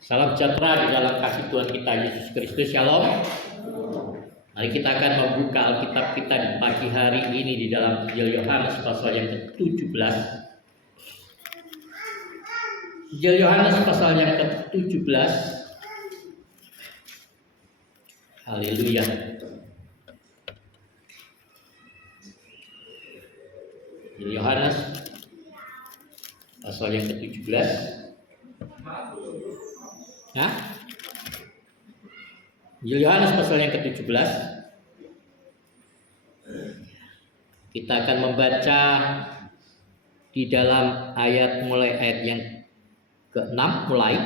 Salam sejahtera di dalam kasih Tuhan kita Yesus Kristus. Shalom. Mari kita akan membuka Alkitab kita di pagi hari ini di dalam Injil Yohanes pasal yang ke-17. Injil Yohanes pasal yang ke-17. Haleluya. Injil Yohanes pasal yang ke-17. Injil Yohanes pasal yang ke-17. Kita akan membaca di dalam mulai ayat yang ke-6 mulai.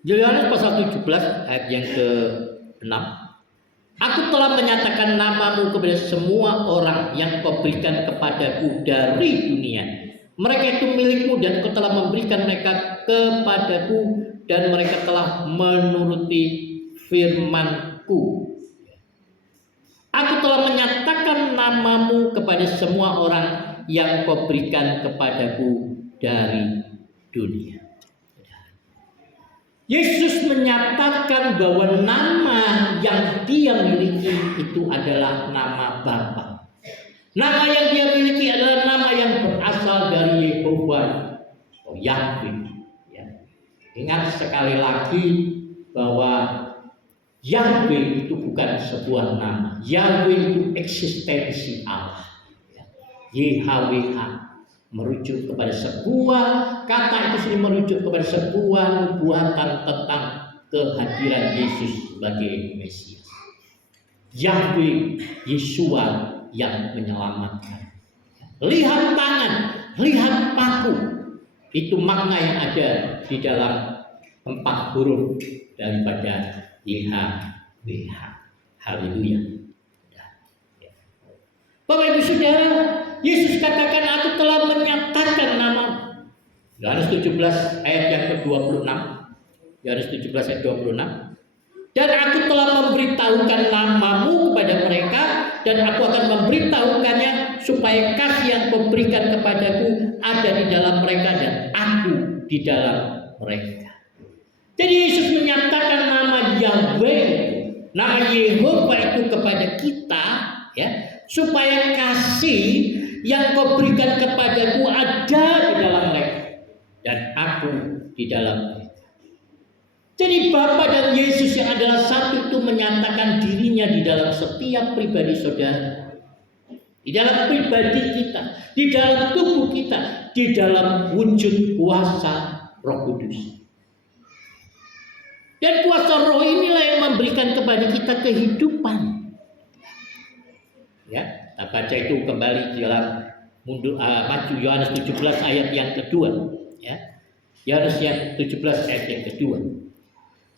Injil Yohanes pasal 17 ayat yang ke-6. Aku telah menyatakan namamu kepada semua orang yang kau berikan kepadaku dari dunia. Mereka itu milikmu dan kau telah memberikan mereka kepadaku dan mereka telah menuruti firman-Ku. Aku telah menyatakan namamu kepada semua orang yang kau berikan kepadaku dari dunia. Yesus menyatakan bahwa nama yang dia miliki itu adalah nama Bapa. Nama yang dia miliki adalah nama yang berasal dari Yehova atau Yahweh. Ya. Ingat sekali lagi bahwa Yahweh itu bukan sebuah nama. Yahweh itu eksistensi Allah. Ya. YHWH merujuk kepada sebuah kata itu sendiri, merujuk kepada sebuah nubuatan tentang kehadiran Yesus sebagai Mesias. Yahweh Yeshua yang menyelamatkan. Lihat tangan, lihat paku. Itu makna yang ada di dalam 4 huruf daripada YHWH. Haleluya. Bapak Ibu Saudara, Yesus katakan aku telah menyatakan nama. Yohanes 17 ayat yang ke-26. Yohanes 17 ayat 26. Dan aku telah memberitahukan namamu kepada mereka, dan aku akan memberitahukannya supaya kasih yang kau berikan kepadaku ada di dalam mereka dan aku di dalam mereka. Jadi Yesus menyatakan nama Yahweh, nama Yehova itu kepada kita, ya, supaya kasih yang kau berikan kepadaku ada di dalam mereka dan aku di dalam mereka. Jadi Bapa dan Yesus yang adalah satu itu menyatakan dirinya di dalam setiap pribadi saudara, di dalam pribadi kita, di dalam tubuh kita, di dalam wujud kuasa Roh Kudus. Dan kuasa Roh inilah yang memberikan kepada kita kehidupan. Ya, kita baca itu kembali di dalam maju Yohanes 17 ayat yang kedua. Ya, Yohanes yang 17 ayat yang kedua.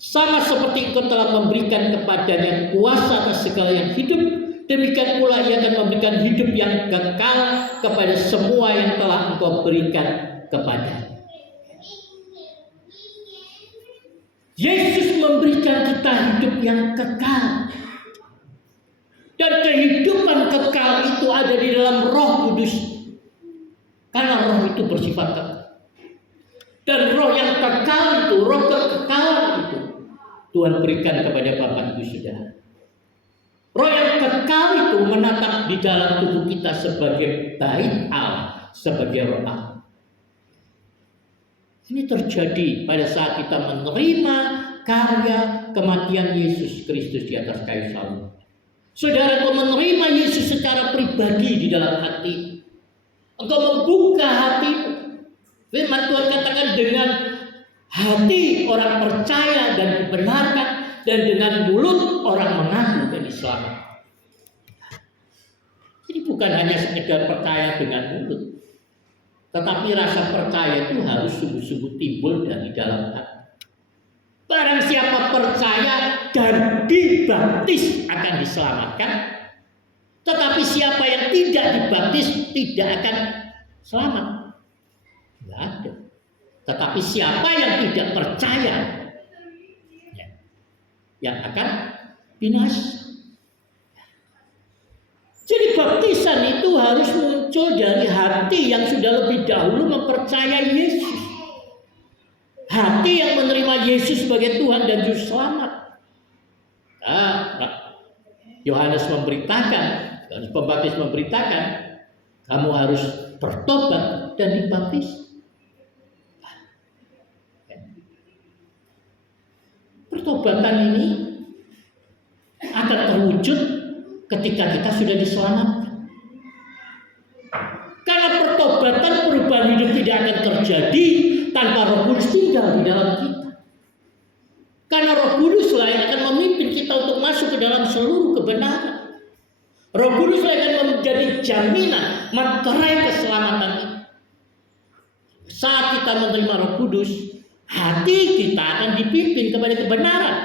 Sama seperti engkau telah memberikan kepadanya kuasa atas segala yang hidup, demikian pula ia akan memberikan hidup yang kekal kepada semua yang telah engkau berikan kepadanya. Yesus memberikan kita hidup yang kekal. Dan kehidupan kekal itu ada di dalam Roh Kudus. Karena Roh itu bersifat kekal. Dan Roh yang kekal itu, Roh kekekalan itu Tuhan berikan kepada Bapak Ibu Saudara. Roh yang kekal itu menatap di dalam tubuh kita sebagai bait Allah, sebagai roh Allah. Ini terjadi pada saat kita menerima karya kematian Yesus Kristus di atas kayu salib. Saudara, engkau menerima Yesus secara pribadi di dalam hati. Engkau membuka hatimu. Firman Tuhan katakan dengan hati orang percaya dan dibenarkan, dan dengan mulut orang mengaku dan diselamatkan. Jadi bukan hanya sekedar percaya dengan mulut, tetapi rasa percaya itu harus sungguh-sungguh timbul dari dalam hati. Barang siapa percaya dan dibaptis akan diselamatkan, tetapi siapa yang tidak dibaptis tidak akan selamat. Tidak ada. Tetapi siapa yang tidak percaya, ya, yang akan binasa. Jadi baptisan itu harus muncul dari hati yang sudah lebih dahulu mempercayai Yesus. Hati yang menerima Yesus sebagai Tuhan dan Juru Selamat. Yohanes memberitakan, Yohanes Pembaptis memberitakan, kamu harus bertobat dan dibaptis. Pertobatan ini akan terwujud ketika kita sudah diselamatkan. Karena pertobatan, perubahan hidup tidak akan terjadi tanpa Roh Kudus tinggal di dalam kita. Karena Roh Kudus lah yang akan memimpin kita untuk masuk ke dalam seluruh kebenaran. Roh Kudus lah yang akan menjadi jaminan materai keselamatan kita. Saat kita menerima Roh Kudus, hati kita akan dipimpin kepada kebenaran.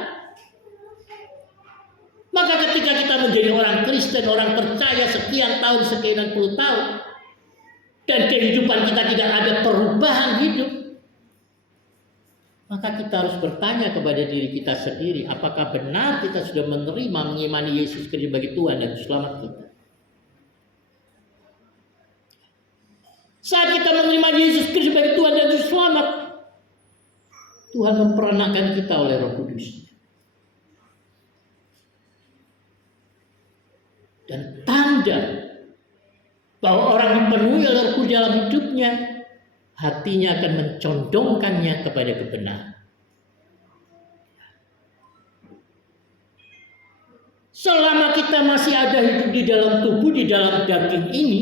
Maka ketika kita menjadi orang Kristen, orang percaya sekian tahun, sekian puluh tahun, dan kehidupan kita tidak ada perubahan hidup, maka kita harus bertanya kepada diri kita sendiri, apakah benar kita sudah menerima, mengimani Yesus Kristus sebagai Tuhan dan Selamat kita? Saat kita menerima Yesus Kristus sebagai Tuhan dan Selamat, Tuhan memperanakan kita oleh Roh Kudus. Dan tanda bahwa orang dipenuhi oleh Roh Kudus dalam hidupnya, hatinya akan mencondongkannya kepada kebenaran. Selama kita masih ada hidup di dalam tubuh, di dalam daging ini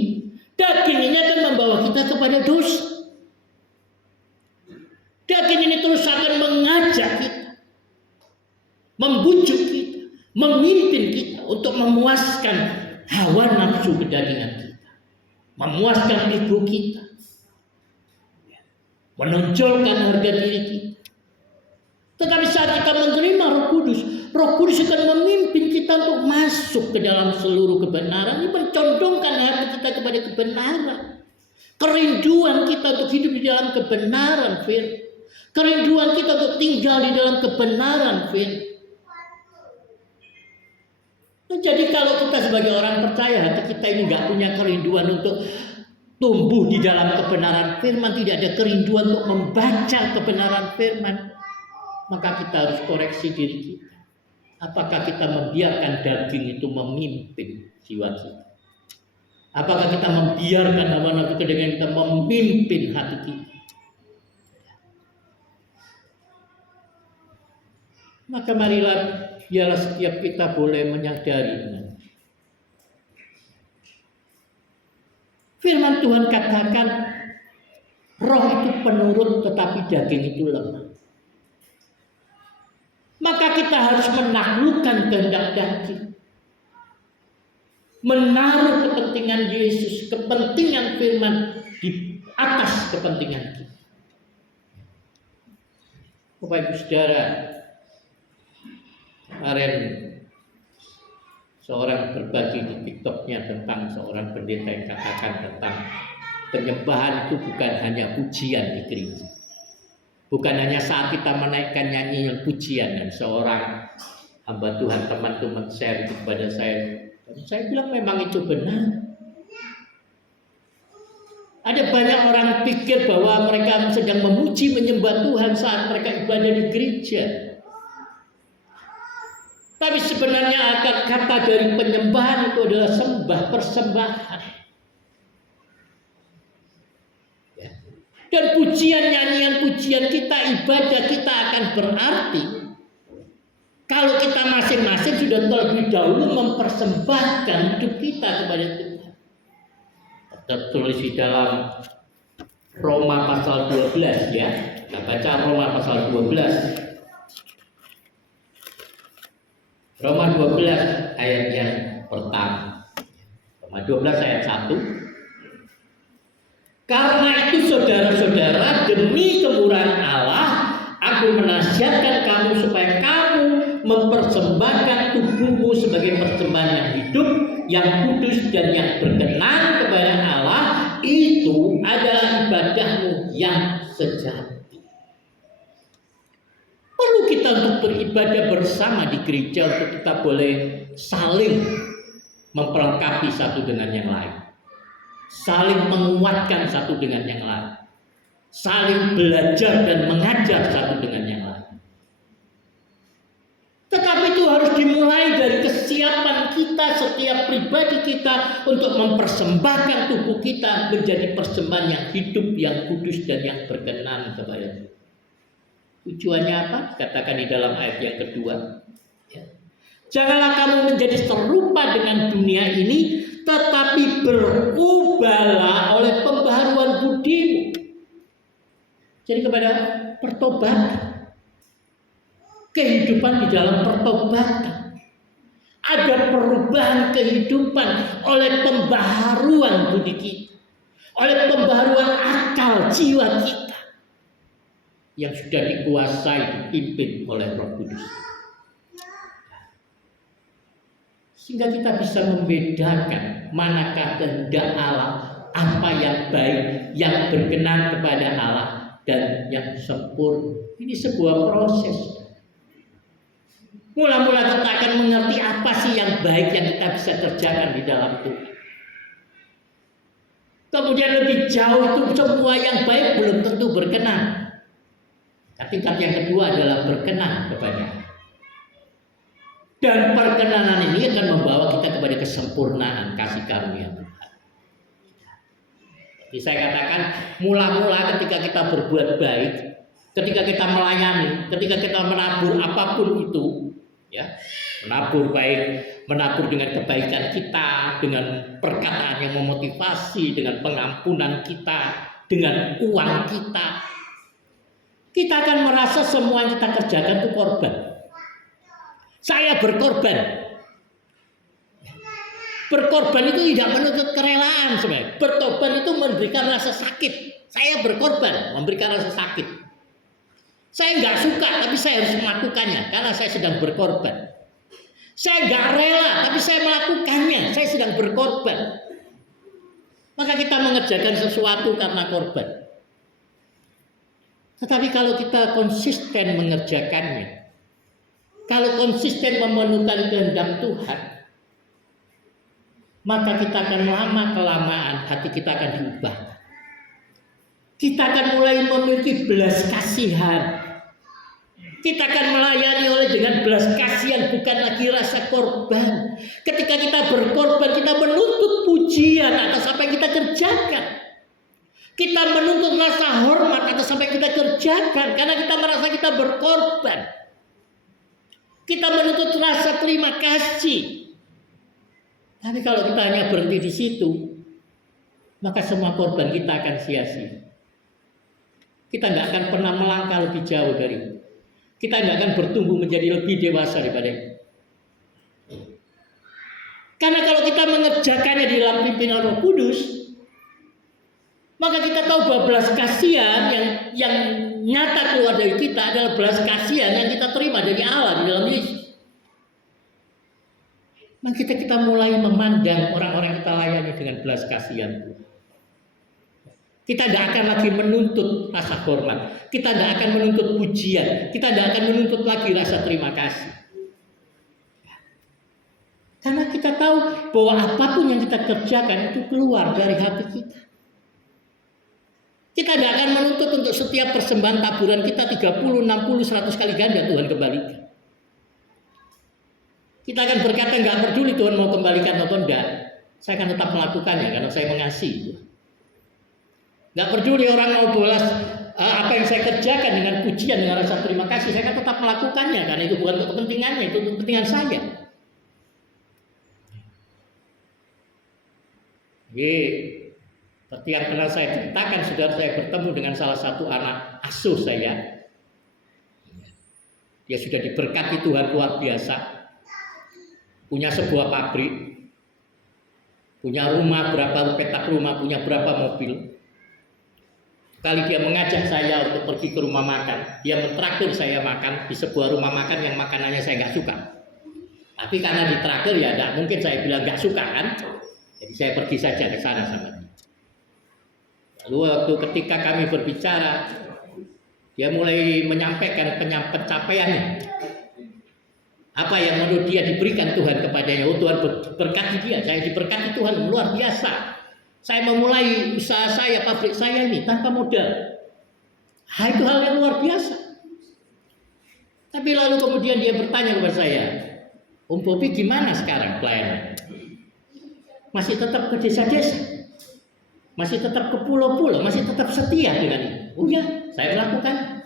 akan membawa kita kepada dosa. Daging ini terus akan mengajak kita, membujuk kita, memimpin kita untuk memuaskan hawa nafsu kedagingan kita, memuaskan ego kita, menonjolkan harga diri kita. Tetapi saat kita menerima Roh Kudus akan memimpin kita untuk masuk ke dalam seluruh kebenaran. Ini mencondongkan hati kita kepada kebenaran. Kerinduan kita untuk hidup di dalam kebenaran, firman. Kerinduan kita untuk tinggal di dalam kebenaran, firman. Nah, jadi kalau kita sebagai orang percaya, hati kita ini nggak punya kerinduan untuk tumbuh di dalam kebenaran firman, tidak ada kerinduan untuk membaca kebenaran firman, maka kita harus koreksi diri kita. Apakah kita membiarkan daging itu memimpin jiwa kita? Apakah kita membiarkan hawa nafsu kedagingan kita memimpin hati kita? Maka marilah biarlah setiap kita boleh menyadari. Firman Tuhan katakan, roh itu penurut tetapi daging itu lemah. Maka kita harus menaklukkan kehendak daging. Menaruh kepentingan Yesus, kepentingan firman di atas kepentingan kita. Bapak Ibu Saudara, kemarin seorang berbagi di TikToknya tentang seorang pendeta yang katakan tentang penyembahan itu bukan hanya pujian di gereja. Bukan hanya saat kita menaikkan nyanyian pujian, dan seorang hamba Tuhan teman-teman share itu kepada saya. Dan saya bilang memang itu benar. Ada banyak orang pikir bahwa mereka sedang memuji menyembah Tuhan saat mereka ibadah di gereja. Tapi sebenarnya akar kata dari penyembahan itu adalah sembah, persembahan. Ya. Dan pujian, nyanyian pujian kita, ibadah kita akan berarti kalau kita masing-masing sudah terlebih dahulu mempersembahkan hidup kita kepada Tuhan. Tertulis di dalam Roma pasal 12 ya. Kita baca Roma pasal 12. Roma 12 ayat yang pertama. Roma 12 ayat 1. Karena itu saudara-saudara, demi kemurahan Allah, aku menasihatkan kamu supaya kamu mempersembahkan tubuhmu sebagai persembahan yang hidup, yang kudus dan yang berkenan kepada Allah. Itu adalah ibadahmu yang sejati. Perlu kita untuk beribadah bersama di gereja untuk kita boleh saling memperlengkapi satu dengan yang lain. saling menguatkan satu dengan yang lain, saling belajar dan mengajar satu dengan yang lain. Tetapi itu harus dimulai dari kesiapan kita, setiap pribadi kita, untuk mempersembahkan tubuh kita menjadi persembahan yang hidup, yang kudus, dan yang berkenan kepada Tuhan. Tujuannya apa? Katakan di dalam ayat yang kedua. Janganlah kamu menjadi serupa dengan dunia ini, tetapi berubahlah oleh pembaharuan budimu. Jadi kepada pertobatan. Kehidupan di dalam pertobatan. Ada perubahan kehidupan oleh pembaharuan budi kita. Oleh pembaharuan akal jiwa kita. Yang sudah dikuasai, dipimpin oleh Roh Kudus. Sehingga kita bisa membedakan manakah kehendak Allah, apa yang baik, yang berkenan kepada Allah, dan yang sempurna. Ini sebuah proses. Mula-mula kita akan mengerti apa sih yang baik yang kita bisa kerjakan di dalam Tuhan. Kemudian lebih jauh itu semua yang baik belum tentu berkenan. Tingkat yang kedua adalah berkenan kepada. Dan perkenanan ini akan membawa kita kepada kesempurnaan kasih karunia Tuhan. Jadi saya katakan mula-mula ketika kita berbuat baik, ketika kita melayani, ketika kita menabur apapun itu, ya, menabur baik, menabur dengan kebaikan kita, dengan perkataan yang memotivasi, dengan pengampunan kita, dengan uang kita akan merasa semua yang kita kerjakan itu korban. Saya berkorban. Berkorban itu tidak menuntut kerelaan sebenarnya. Berkorban itu memberikan rasa sakit. Saya berkorban, memberikan rasa sakit. Saya nggak suka, tapi saya harus melakukannya karena saya sedang berkorban. Saya nggak rela, tapi saya melakukannya. Saya sedang berkorban. Maka kita mengerjakan sesuatu karena korban. Tetapi kalau kita konsisten mengerjakannya, kalau konsisten memenuhkan kehendak Tuhan, maka kita akan lama-kelamaan hati kita akan diubah. Kita akan mulai memiliki belas kasihan. Kita akan melayani oleh dengan belas kasihan, bukan lagi rasa korban. Ketika kita berkorban, kita menuntut pujian atas apa yang kita kerjakan. Kita menuntut rasa hormat atas apa yang kita kerjakan, karena kita merasa kita berkorban. Kita menuntut rasa terima kasih. Tapi kalau kita hanya berhenti di situ, maka semua korban kita akan sia-sia. Kita nggak akan pernah melangkah lebih jauh dari itu. Kita nggak akan bertumbuh menjadi lebih dewasa daripada itu. Karena kalau kita mengerjakannya di dalam pimpinan Roh Kudus, maka kita tahu bahwa belas kasihan yang nyata keluar dari kita adalah belas kasihan yang kita terima dari Allah di dalam Yesus. Maka kita mulai memandang orang-orang yang kita layani dengan belas kasihan. Kita tidak akan lagi menuntut rasa hormat. Kita tidak akan menuntut pujian. Kita tidak akan menuntut lagi rasa terima kasih. Karena kita tahu bahwa apapun yang kita kerjakan itu keluar dari hati kita. Kita tidak akan menuntut untuk setiap persembahan taburan kita 30, 60, 100 kali ganda Tuhan kembalikan. Kita akan berkata nggak peduli Tuhan mau kembalikan atau enggak. Saya akan tetap melakukannya karena saya mengasihi. Nggak peduli orang mau balas apa yang saya kerjakan dengan pujian, dengan rasa terima kasih, saya akan tetap melakukannya karena itu bukan untuk kepentingannya, itu untuk kepentingan saya. Seperti yang pernah saya ceritakan, saudara, saya bertemu dengan salah satu anak asuh saya. Dia sudah diberkati Tuhan luar biasa, punya sebuah pabrik, punya rumah, berapa petak rumah, punya berapa mobil. Kali dia mengajak saya untuk pergi ke rumah makan, dia mentraktir saya makan di sebuah rumah makan yang makanannya saya nggak suka. Tapi karena ditraktir ya nggak mungkin saya bilang nggak suka kan. Jadi saya pergi saja ke sana sama dia. Lalu waktu ketika kami berbicara, dia mulai menyampaikan pencapaiannya. Apa yang menurut dia diberikan Tuhan kepadanya. Oh, Tuhan berkati dia, saya diberkati Tuhan luar biasa. Saya memulai usaha saya, pabrik saya ini tanpa modal. Itu hal yang luar biasa. Tapi lalu kemudian dia bertanya kepada saya, Om Bobi gimana sekarang pelayanan? Masih tetap ke desa-desa? Masih tetap ke pulau-pulau? Masih tetap setia dengan itu? Oh ya, saya melakukan.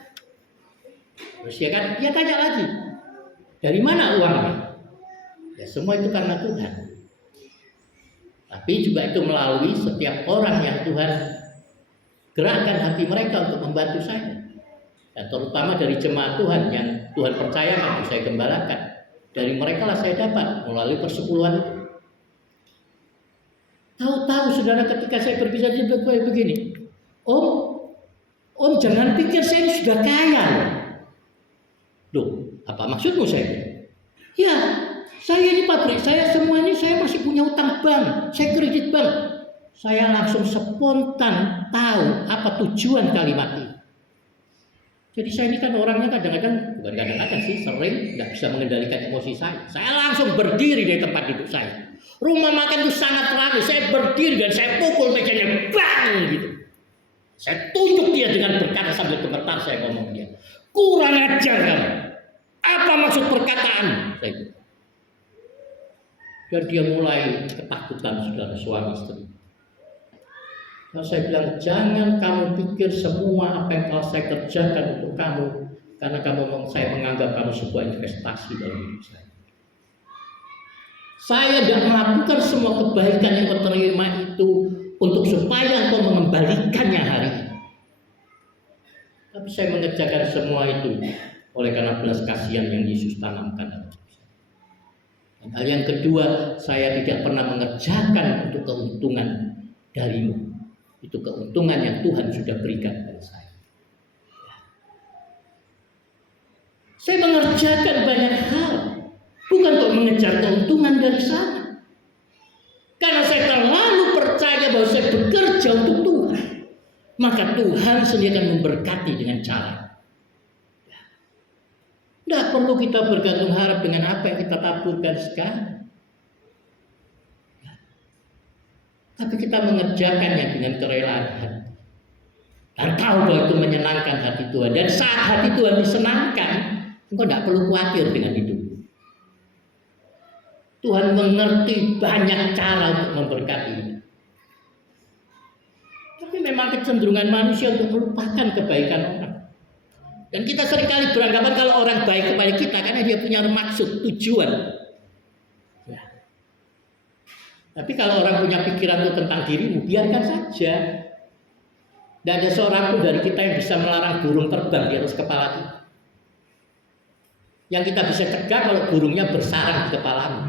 Terus dia tanya lagi, dari mana uangnya? Ya semua itu karena Tuhan. Tapi juga itu melalui setiap orang yang Tuhan gerakkan hati mereka untuk membantu saya. Dan terutama dari jemaat Tuhan yang Tuhan percayakan untuk saya gembalakan. Dari mereka lah saya dapat melalui persepuluhan itu. Tahu-tahu saudara ketika saya berbicara begini, Om jangan pikir saya ini sudah kaya. Loh, apa maksudmu saya? Ya, saya ini pabrik, saya semua ini saya masih punya utang bank, saya kredit bank. Saya langsung spontan tahu apa tujuan kalimat ini. Jadi saya ini kan orangnya kadang-kadang, bukan kadang-kadang sih, sering nggak bisa mengendalikan emosi saya. Saya langsung berdiri dari tempat duduk saya. Rumah makan itu sangat ramai, saya berdiri dan saya pukul mejanya, bang gitu. Saya tunjuk dia dengan berkata sambil gemetar saya ngomong dia, kurang ajar kamu. Apa maksud perkataan? Saya bilang. Dan dia mulai ketakutan saudara suami istri. Lalu saya bilang, jangan kamu pikir semua apa yang telah saya kerjakan untuk kamu, karena saya menganggap kamu sebuah investasi dalam hidup saya. Saya tidak melakukan semua kebaikan yang kau terima itu untuk supaya kau mengembalikannya hari ini. Tapi saya mengerjakan semua itu oleh karena belas kasihan yang Yesus tanamkan dalam hidup saya. Dan hal yang kedua, saya tidak pernah mengerjakan untuk keuntungan darimu. Itu keuntungan yang Tuhan sudah berikan kepada saya. Saya mengerjakan banyak hal, bukan untuk mengejar keuntungan dari sana. Karena saya terlalu percaya bahwa saya bekerja untuk Tuhan. Maka Tuhan sendiri akan memberkati dengan cara. Tidak perlu kita bergantung harap dengan apa yang kita taburkan sekarang. Tapi kita mengerjakannya dengan kerelaan hati. Dan tahu bahwa itu menyenangkan hati Tuhan. Dan saat hati Tuhan disenangkan, engkau tidak perlu khawatir dengan hidup. Tuhan mengerti banyak cara untuk memberkati. Tapi memang kecenderungan manusia untuk melupakan kebaikan orang. Dan kita seringkali beranggapan kalau orang baik kepada kita karena dia punya maksud, tujuan. Tapi kalau orang punya pikiran itu tentang dirimu, biarkan saja. Tidak ada seorang pun dari kita yang bisa melarang burung terbang di atas kepala kita. Yang kita bisa cegah kalau burungnya bersarang di kepalamu.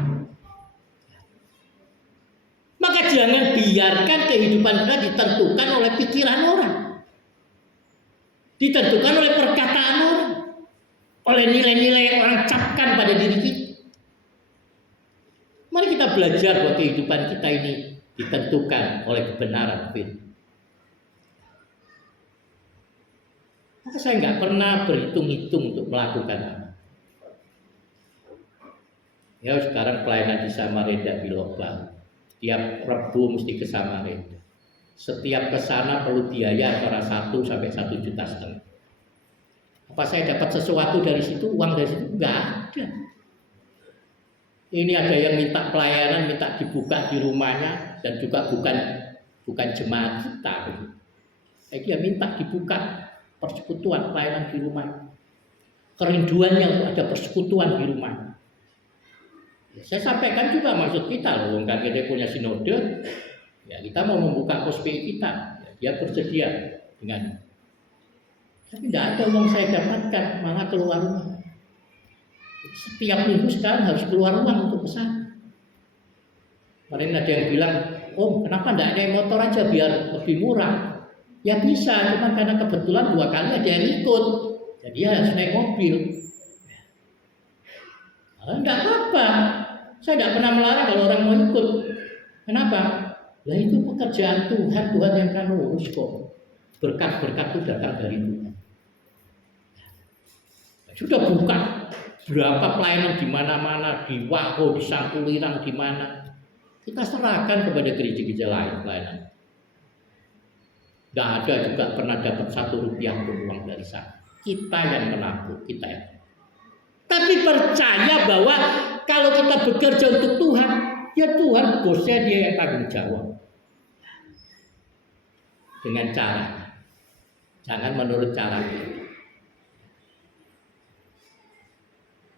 Maka jangan biarkan kehidupan kita ditentukan oleh pikiran orang. Ditentukan oleh perkataan orang. Oleh nilai-nilai yang orang capkan pada diri kita. Mari kita belajar bahwa kehidupan kita ini ditentukan oleh kebenaran firman. Maka saya nggak pernah berhitung-hitung untuk melakukan apa. Ya sekarang pelayanan di Samarinda di Lobang. Tiap Rabu mesti ke Samarinda. Setiap kesana perlu biaya antara 1 sampai 1,5 juta. Apa saya dapat sesuatu dari situ, uang dari situ? Nggak ada. Ini ada yang minta pelayanan, minta dibuka di rumahnya, dan juga bukan jemaat kita. Dia minta dibuka persekutuan pelayanan di rumah. Kerinduannya untuk ada persekutuan di rumah. Ya, saya sampaikan juga maksud kita loh, kan kita punya sinode, ya kita mau membuka POSPI kita, ya, dia bersedia dengan. Tapi tidak ada uang saya dapatkan, malah keluar rumah. Setiap minggu sekarang harus keluar uang untuk kesana. Kemarin ada yang bilang, kenapa tidak naik motor aja biar lebih murah? Ya bisa, cuma karena kebetulan 2 kali ada yang ikut, jadi dia harus naik mobil. Tidak apa-apa, saya tidak pernah melarang kalau orang mau ikut. Kenapa? Lah itu pekerjaan Tuhan, Tuhan yang akan urus kok. Berkat-berkat itu datang dari Tuhan. Sudah buka. Berapa pelayanan di mana-mana, di Waho, di Sangkulirang, di mana. Kita serahkan kepada gereja-gereja lain pelayanan. Tidak ada juga pernah dapat 1 rupiah pun uang dari saya. Kita yang menabur, kita yang. Tapi percaya bahwa kalau kita bekerja untuk Tuhan, ya Tuhan bosnya, dia yang tanggung jawab. Dengan cara, jangan menurut cara kita.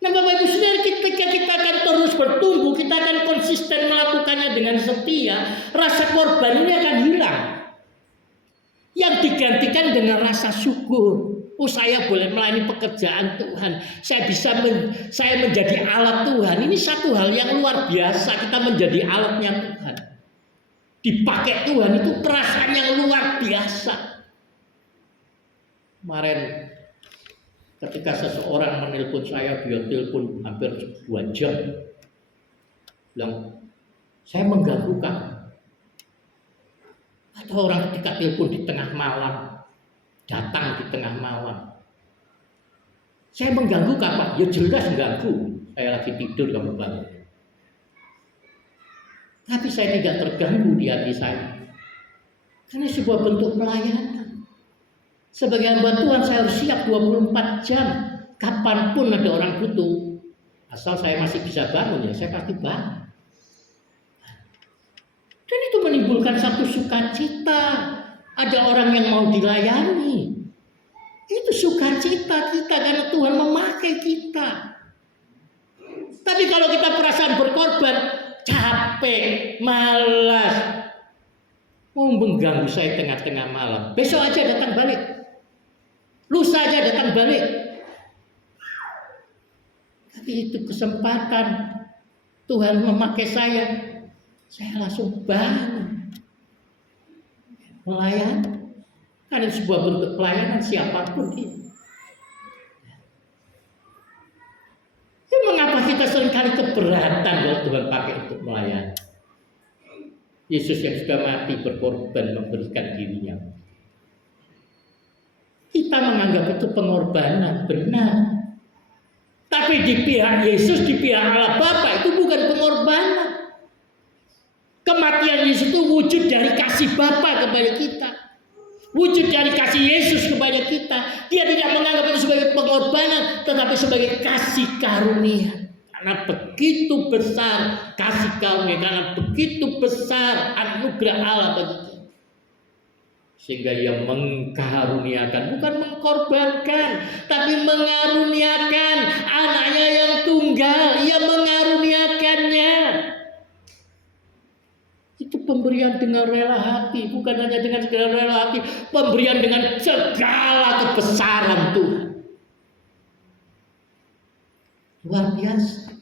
Nah Bapak Ibu Saudara, ketika kita akan terus bertumbuh, kita akan konsisten melakukannya dengan setia, rasa korban ini akan hilang. Yang digantikan dengan rasa syukur. Oh, saya boleh melayani pekerjaan Tuhan. Saya menjadi alat Tuhan. Ini satu hal yang luar biasa. Kita menjadi alatnya Tuhan. Dipakai Tuhan itu perasaan yang luar biasa. Kemarin ketika seseorang menelpon saya, dia telepon hampir 2 jam. Bilang, saya mengganggu kamu. Ada orang ketika telepon di tengah malam. Datang di tengah malam. Saya mengganggu kapan? Ya jelas mengganggu. Saya lagi tidur kamu bangun. Tapi saya tidak terganggu di hati saya. Karena sebuah bentuk pelayanan. Sebagai hamba Tuhan saya harus siap 24 jam. Kapanpun ada orang butuh. Asal saya masih bisa bangun, ya saya pasti bangun. Dan itu menimbulkan satu sukacita. Ada orang yang mau dilayani. Itu sukacita kita karena Tuhan memakai kita. Tapi kalau kita perasaan berkorban, capek, malas, mau mengganggu saya tengah-tengah malam. Besok aja datang balik. Lusa aja datang balik. Tapi itu kesempatan Tuhan memakai saya langsung bangun. Melayani. Karena sebuah bentuk pelayanan siapapun itu. Mengapa kita seringkali keberatan kalau Tuhan pakai untuk melayani? Yesus yang sudah mati berkorban memberikan dirinya. Kita menganggap itu pengorbanan, benar. Tapi di pihak Yesus, di pihak Allah Bapa itu bukan pengorbanan. Kematian Yesus itu wujud dari kasih Bapa kepada kita. Wujud dari kasih Yesus kepada kita. Dia tidak menganggap itu sebagai pengorbanan, tetapi sebagai kasih karunia. Karena begitu besar kasih karunia, karena begitu besar anugerah Allah bagi kita. Sehingga Ia mengkaruniakan, bukan mengkorbankan, tapi mengaruniakan anaknya yang tunggal. Ia mengaruniakannya. Itu pemberian dengan rela hati, bukan hanya dengan segala rela hati, pemberian dengan segala kebesaran Tuhan. Luar biasa.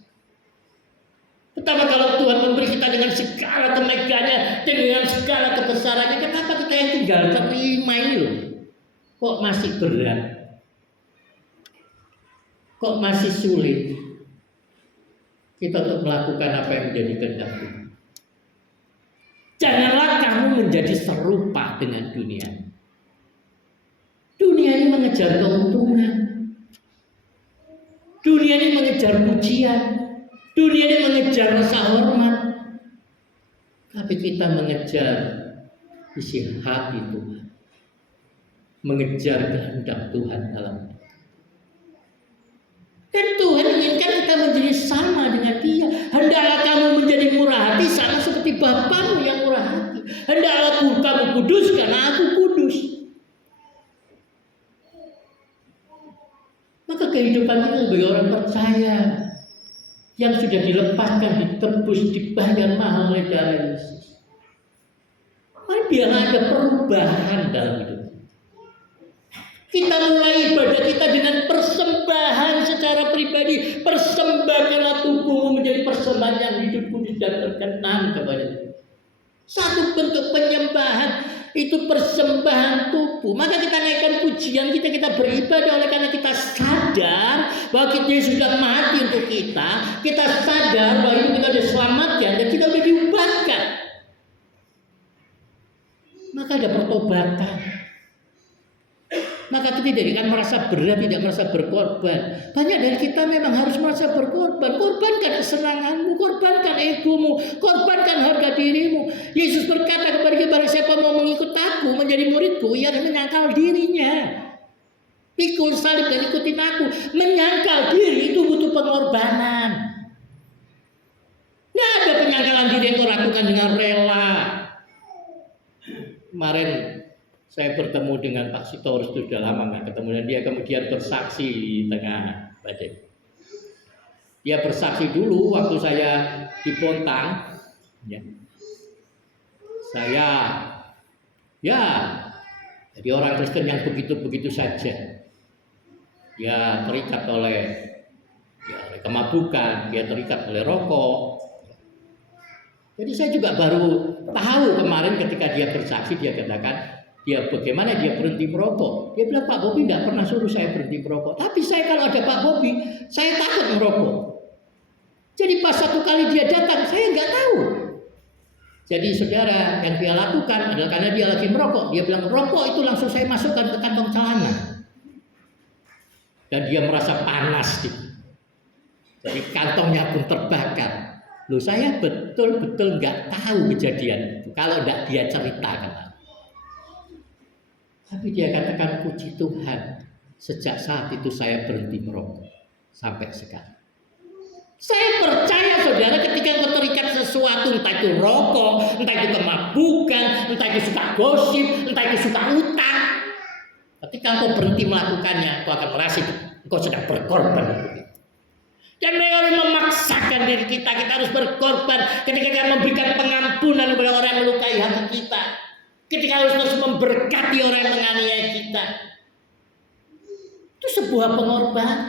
Pertama, kalau Tuhan memberi kita dengan segala kemegahnya, dengan segala kebesarannya, kenapa kita yang tinggal terima ini loh? Kok masih berat? Kok masih sulit kita untuk melakukan apa yang menjadi kehendak Tuhan? Janganlah kamu menjadi serupa dengan dunia. Dunia ini mengejar keuntungan. Dunia ini mengejar pujian. Dunia ini mengejar rasa hormat. Tapi kita mengejar isi hati Tuhan. Mengejar kehendak Tuhan dalam hidup. Dan Tuhan inginkan kita menjadi sama dengan Dia. Hendaklah kamu menjadi murah hati sama seperti Bapamu yang murah hati. Hendaklah kamu kudus karena aku kudus. Maka kehidupan kita sebagai orang percaya yang sudah dilepaskan, ditebus, dibayar mahal oleh darah Yesus. Mari biar ada perubahan dalam hidup. Kita mulai ibadah kita dengan persembahan secara pribadi. Persembahkanlah tubuhmu menjadi persembahan yang hidup kudus dan berkenan kepada Tuhan. Satu bentuk penyembahan itu persembahan tubuh. Maka kita naikkan pujian kita beribadah oleh karena kita sadar bahwa Yesus sudah mati untuk kita. Kita sadar bahwa hidup kita sudah diselamatkan dan kita sudah diubahkan. Maka ada pertobatan. maka kita tidak akan merasa berat, tidak merasa berkorban. Banyak dari kita memang harus merasa berkorban. Korbankan kesenanganmu, korbankan egomu, korbankan harga dirimu. Yesus berkata kepada kita, barang siapa mau mengikut aku, menjadi muridku, ia harus menyangkal dirinya. Pikul salib dan ikutin aku. Menyangkal diri itu butuh pengorbanan. Tidak ada penyangkalan diri yang kau lakukan dengan rela. Kemarin saya bertemu dengan Pak Sitorus, itu sudah lama nggak ketemu, dan dia kemudian bersaksi di tengah badai. Dia bersaksi dulu waktu saya di Pontang, ya. Saya, ya, jadi orang Kristen yang begitu-begitu saja. Dia terikat oleh kemabukan, dia terikat oleh rokok. Jadi saya juga baru tahu kemarin ketika dia bersaksi, dia katakan bagaimana dia berhenti merokok. Dia bilang, Pak Bobi tidak pernah suruh saya berhenti merokok. Tapi saya kalau ada Pak Bobi, saya takut merokok. Jadi pas satu kali dia datang, saya nggak tahu. Jadi saudara, yang dia lakukan adalah karena dia lagi merokok. Dia bilang, rokok itu langsung saya masukkan ke kantong celana. Dan dia merasa panas gitu. Jadi kantongnya pun terbakar. Loh, saya betul-betul nggak tahu kejadian itu kalau tidak dia ceritakan. Tapi dia katakan, puji Tuhan, sejak saat itu saya berhenti merokok sampai sekarang. Saya percaya saudara, ketika engkau terikat sesuatu, entah itu rokok, entah itu kemabukan, entah itu suka gosip, entah itu suka utang, ketika engkau berhenti melakukannya, engkau akan merasa engkau sedang berkorban. Dan mereka harus memaksakan diri kita harus berkorban ketika kita memberikan pengampunan kepada orang yang melukai hati kita, ketika harus terus memberkati orang yang menganiaya kita. Itu sebuah pengorbanan.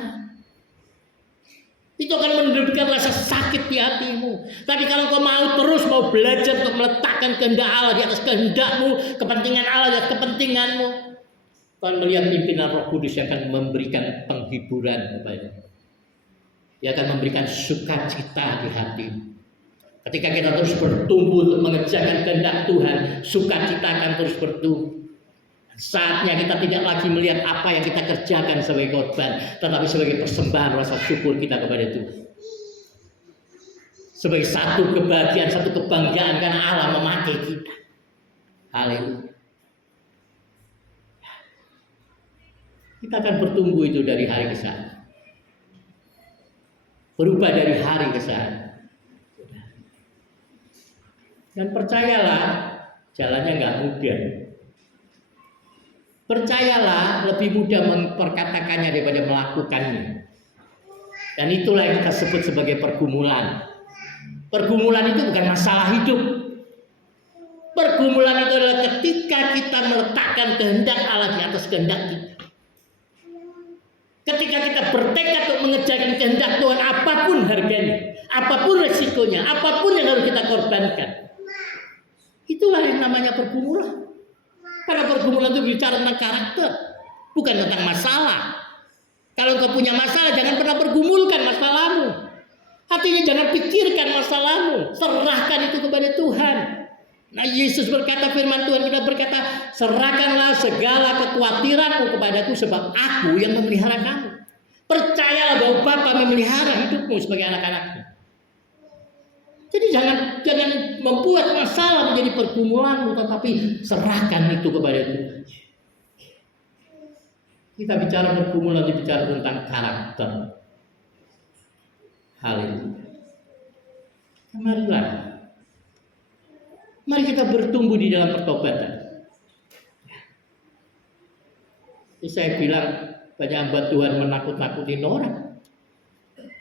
Itu akan menimbulkan rasa sakit di hatimu. Tapi kalau kau mau belajar untuk meletakkan kehendak Allah di atas kehendakmu, kepentingan Allah di atas kepentinganmu, kau akan melihat pimpinan Roh Kudus yang akan memberikan penghiburan kepada. Dia akan memberikan sukacita di hatimu. Ketika kita terus bertumbuh untuk mengerjakan kehendak Tuhan, sukacita akan terus bertumbuh. Saatnya kita tidak lagi melihat apa yang kita kerjakan sebagai korban, tetapi sebagai persembahan rasa syukur kita kepada Tuhan. Sebagai satu kebahagiaan, satu kebanggaan karena Allah memakai kita. Haleluya. Kita akan bertumbuh itu dari hari ke hari. Berubah dari hari ke hari. Dan percayalah, jalannya nggak mudah. Percayalah, lebih mudah memperkatakannya daripada melakukannya. Dan itulah yang kita sebut sebagai pergumulan. Pergumulan itu bukan masalah hidup. Pergumulan itu adalah ketika kita meletakkan kehendak Allah di atas kehendak kita. Ketika kita bertekad untuk mengerjakan kehendak Tuhan, apapun harganya, apapun resikonya, apapun yang harus kita korbankan. Itulah yang namanya pergumulan. Karena pergumulan itu bicara tentang karakter, bukan tentang masalah. Kalau kau punya masalah, jangan pernah pergumulkan masalahmu. Artinya jangan pikirkan masalahmu, serahkan itu kepada Tuhan. Nah, Yesus berkata, firman Tuhan kita berkata, serahkanlah segala kekhawatiranmu kepadaku sebab aku yang memelihara kamu. Percayalah bahwa Bapa memelihara hidupmu sebagai anak-anaknya. Jadi jangan membuat masalah menjadi pergumulanmu, tetapi serahkan itu kepada Tuhan. Kita bicara pergumulan, bicara tentang karakter. Haleluya. Mari kita bertumbuh di dalam pertobatan. Jadi saya bilang, banyak hamba Tuhan menakut-nakutin orang.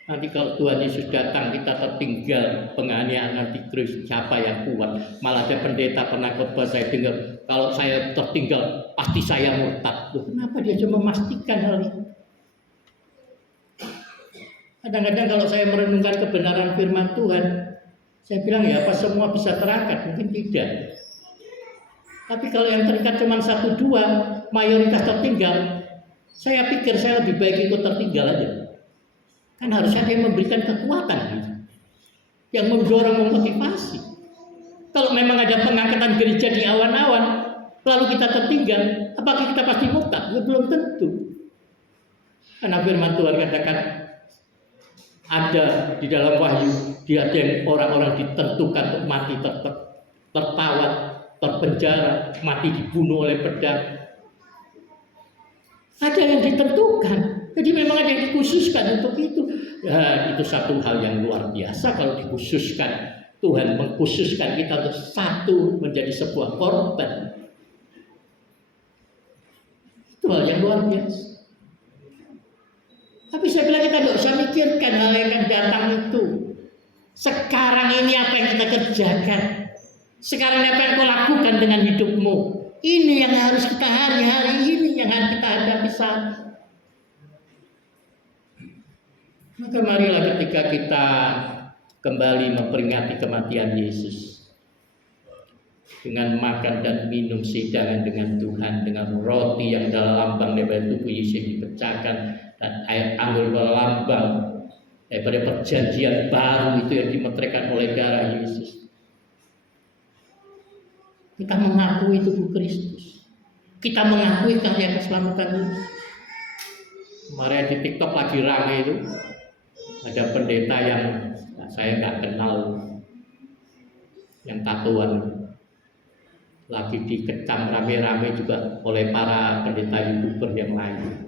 Nanti kalau Tuhan Yesus datang, kita tertinggal penganiayaan antikristus, siapa yang kuat? Malah ada pendeta pernah khotbah, saya dengar, kalau saya tertinggal pasti saya murtad. Loh, kenapa dia cuma memastikan hal itu? Kadang-kadang kalau saya merenungkan kebenaran firman Tuhan, saya bilang ya apa semua bisa terangkat? Mungkin tidak. Tapi kalau yang terikat cuma 1-2, mayoritas tertinggal, saya pikir saya lebih baik ikut tertinggal aja. Kan harusnya dia memberikan kekuatan gitu, yang mendorong, memotivasi. Kalau memang ada pengangkatan gereja di awan-awan, lalu kita tertinggal, apakah kita pasti murtad? Ya belum tentu. Karena firman Tuhan katakan ada di dalam Wahyu, dia ada yang orang-orang ditentukan untuk mati tertawat, terpenjara, mati dibunuh oleh pedang. Ada yang ditentukan. Jadi memang ada yang dikhususkan untuk itu. Ya, itu satu hal yang luar biasa kalau dikhususkan. Tuhan mengkhususkan kita untuk satu menjadi sebuah korban. Itu hal yang luar biasa. Tapi saya bilang kita tidak usah mikirkan hal yang akan datang itu. Sekarang ini apa yang kita kerjakan? Sekarang apa yang kau lakukan dengan hidupmu? Ini yang harus kita hari-hari ini yang harus kita hadapi saat. Maka marilah ketika kita kembali memperingati kematian Yesus dengan makan dan minum sehidangan dengan Tuhan, dengan roti yang adalah lambang daripada tubuh Yesus yang dipecahkan, dan air anggur lambang daripada perjanjian baru itu yang dimeteraikan oleh darah Yesus. Kita mengakui tubuh Kristus, kita mengakui karya keselamatan Yesus. Kemarin di TikTok lagi ramai itu, ada pendeta yang saya nggak kenal, yang tatoan, lagi dikecam rame-rame juga oleh para pendeta YouTuber yang lain.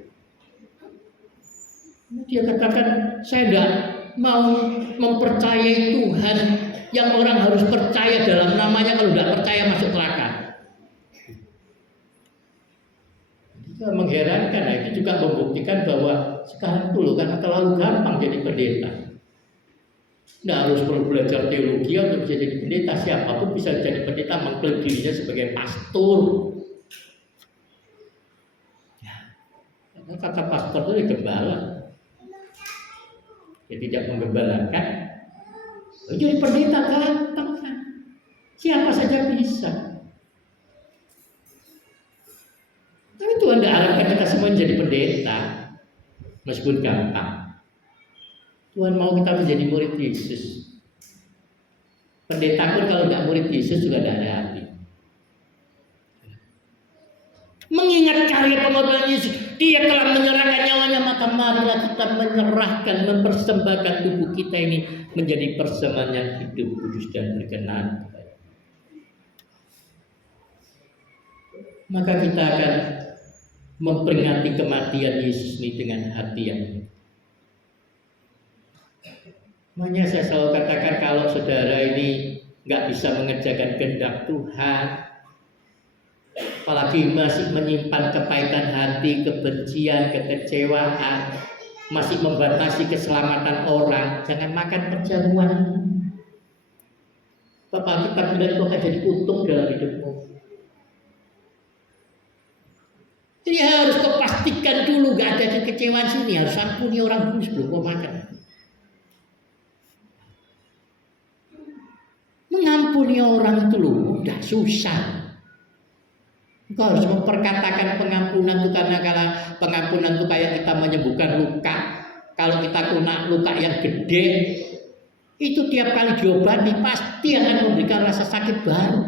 Dia katakan, saya tidak mau mempercayai Tuhan yang orang harus percaya dalam namanya, kalau tidak percaya masuk neraka. Itu mengherankan. Nah, itu juga membuktikan bahwa sekarang itu loh, karena terlalu gampang jadi pendeta. Tidak harus perlu belajar teologi untuk bisa jadi pendeta. Siapapun bisa jadi pendeta, mengklaim dirinya sebagai pastor. Ya, kata pastor itu gembala. Dia tidak menggembalakan. Jadi pendeta gampang kan? Siapa saja bisa. Tapi Tuhan tidak harapkan kita semua jadi pendeta, meskipun gampang. Tuhan mau kita menjadi murid Yesus. Pendeta pun kalau tidak murid Yesus juga tidak ada arti. Mengingat karya pengorbanan Yesus, Dia telah menyerahkan nyawanya, maka marilah kita menyerahkan, mempersembahkan tubuh kita ini menjadi persembahan yang hidup, kudus dan berkenan. Maka kita akan memperingati kematian Yesus ini dengan hati yang. Makanya saya selalu katakan, kalau saudara ini nggak bisa mengerjakan kehendak Tuhan, apalagi masih menyimpan kepahitan hati, kebencian, kekecewaan, masih membatasi keselamatan orang, jangan makan perjamuan. Bapak kita bilang itu akan jadi kutuk dalam hidupmu. Jadi harus kau pastikan dulu gak ada kekecewaan sini, harus ampuni orang dulu sebelum kau makan. Mengampuni orang itu loh, udah susah. Kau harus memperkatakan pengampunan itu, karena kalau pengampunan itu kayak kita menyembuhkan luka. Kalau kita kena luka yang gede, itu tiap kali diobati pasti akan memberikan rasa sakit baru.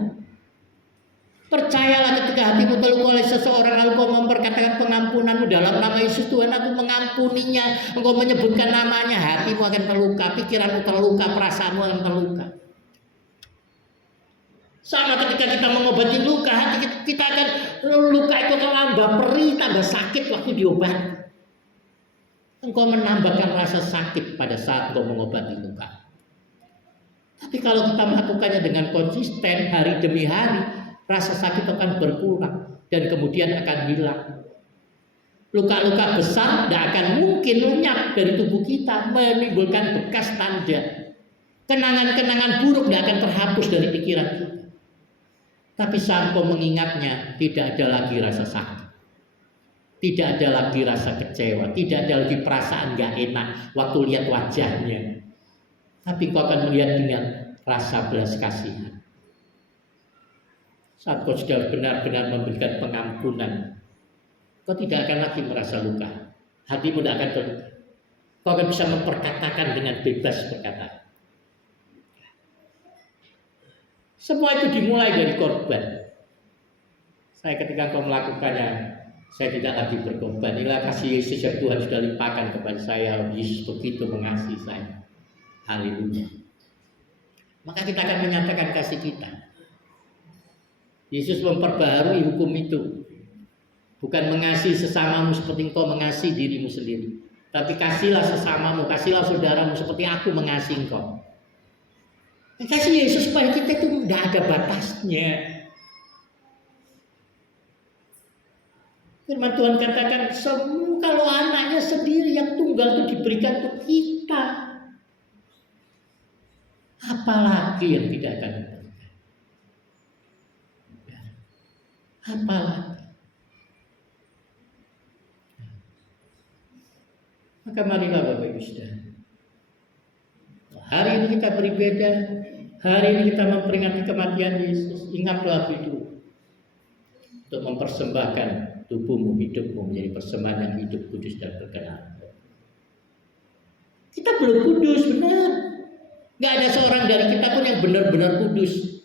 Percayalah, ketika hatimu terluka oleh seseorang, lalu kau memperkatakan pengampunanmu dalam nama Yesus, Tuhan aku mengampuninya, engkau menyebutkan namanya, hatimu akan terluka, pikiranmu terluka, perasaanmu akan terluka. Sama ketika kita mengobati luka, hati kita akan, luka itu akan tambah perih, tambah sakit waktu diobati. Engkau menambahkan rasa sakit pada saat engkau mengobati luka. Tapi kalau kita melakukannya dengan konsisten hari demi hari, rasa sakit akan berkurang dan kemudian akan hilang. Luka-luka besar tidak akan mungkin lenyap dari tubuh kita, menimbulkan bekas tanda. Kenangan-kenangan buruk tidak akan terhapus dari pikiran kita. Tapi saat kau mengingatnya, tidak ada lagi rasa sakit, tidak ada lagi rasa kecewa, tidak ada lagi perasaan gak enak waktu lihat wajahnya. Tapi kau akan melihat dengan rasa belas kasihan. Saat kau sudah benar-benar memberikan pengampunan, kau tidak akan lagi merasa luka. Hatimu tidak akan terluka. Kau akan bisa memperkatakan dengan bebas berkata. Semua itu dimulai dari korban. Saya ketika engkau melakukannya, saya tidak lagi berkorban. Inilah kasih Yesus yang Tuhan sudah limpahkan kepada saya. Yesus begitu mengasihi saya. Haleluya. Maka kita akan menyatakan kasih kita. Yesus memperbaharui hukum itu. Bukan mengasihi sesamamu seperti engkau mengasihi dirimu sendiri. Tapi kasihlah sesamamu, kasihlah saudaramu seperti aku mengasihi engkau. Kasih Yesus pada kita itu tidak ada batasnya. Firman Tuhan katakan, semua kalau anaknya sendiri yang tunggal itu diberikan untuk kita, apalagi yang tidak akan diberikan? Apalagi? Maka marilah Bapak Ibu Saudara, hari ini kita berbeda. Hari ini kita memperingati kematian Yesus. Ingatlah itu untuk mempersembahkan tubuhmu, hidupmu menjadi persembahan yang hidup, kudus dan berkenan. Kita belum kudus, benar. Gak ada seorang dari kita pun yang benar-benar kudus.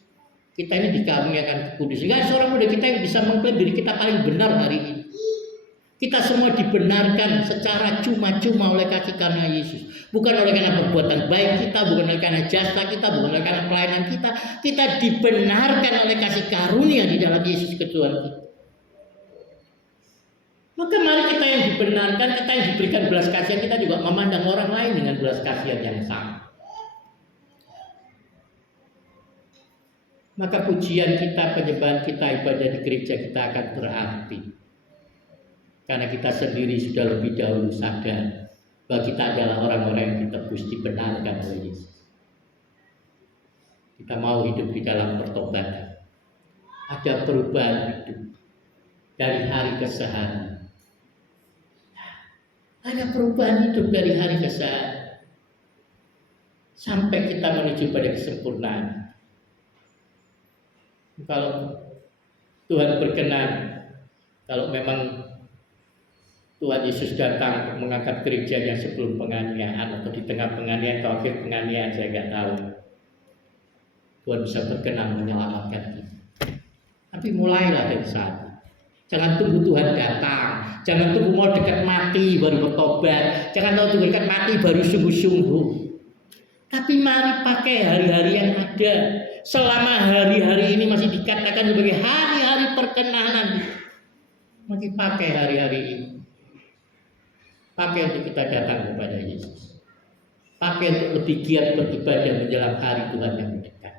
Kita ini dikaruniakan kudus. Gak ada seorang dari kita yang bisa mengklaim diri kita paling benar hari ini. Kita semua dibenarkan secara cuma-cuma oleh kasih karunia Yesus. Bukan oleh karena perbuatan baik kita, bukan oleh karena jasa kita, bukan oleh karena pelayanan kita. Kita dibenarkan oleh kasih karunia di dalam Yesus Tuhan kita. Maka mari kita yang dibenarkan, kita yang diberikan belas kasihan, kita juga memandang orang lain dengan belas kasihan yang sama. Maka pujian kita, penyembahan kita, ibadah di gereja kita akan berarti. Karena kita sendiri sudah lebih dahulu sadar bahwa kita adalah orang-orang yang ditebus, dibenarkan oleh Yesus. Kita mau hidup di dalam pertobatan. Ada perubahan hidup dari hari ke hari. Ada perubahan hidup dari hari ke hari. Sampai kita menuju pada kesempurnaan. Kalau Tuhan berkenan, kalau memang Tuhan Yesus datang untuk mengangkat gerejanya sebelum penganiayaan atau di tengah penganiayaan atau akhir penganiayaan, saya nggak tahu. Tuhan bisa berkenan menyelamatkan kita. Tapi mulailah dari saat. Jangan tunggu Tuhan datang. Jangan tunggu mau dekat mati baru bertobat. Jangan tunggu dekat mati baru sungguh-sungguh. Tapi mari pakai hari-hari yang ada. Selama hari-hari ini masih dikatakan sebagai hari-hari perkenanan. Mari pakai hari-hari ini. Pakai untuk kita datang kepada Yesus. Pakai untuk lebih giat beribadah menjelang hari Tuhan yang mendekat.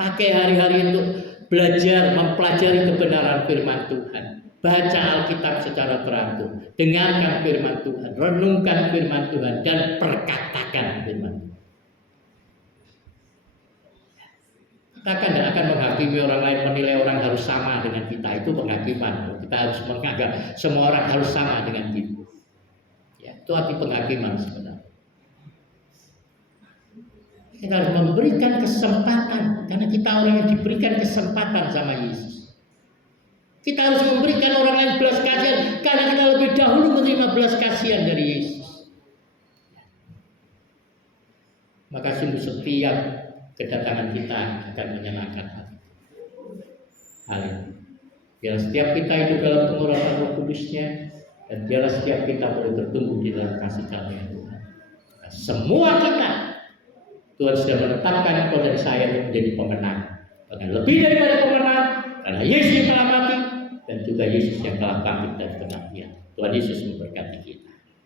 Pakai hari-hari untuk belajar, mempelajari kebenaran firman Tuhan. Baca Alkitab secara teratur. Dengarkan firman Tuhan. Renungkan firman Tuhan. Dan perkatakan firman Tuhan. Kita akan menghakimi orang lain, menilai orang harus sama dengan kita. Itu penghakiman. Kita harus menganggap semua orang harus sama dengan kita. Itu arti penghakiman sebenarnya. Kita harus memberikan kesempatan, karena kita orang yang diberikan kesempatan sama Yesus. Kita harus memberikan orang lain belas kasihan, karena kita lebih dahulu menerima belas kasihan dari Yesus. Maka sungguh setiap kedatangan kita akan menyenangkan hati. Haleluya. Biar setiap kita hidup dalam pengurapan Roh Kudus-Nya. Dan biarlah setiap kita boleh bertumbuh di dalam kasih karunia Tuhan. Semua kita, Tuhan sudah menetapkan engkau dan saya untuk menjadi pemenang. Bahkan lebih daripada pemenang, karena Yesus yang telah mati dan juga Yesus yang telah bangkit dari kematian. Tuhan Yesus memberkati kita.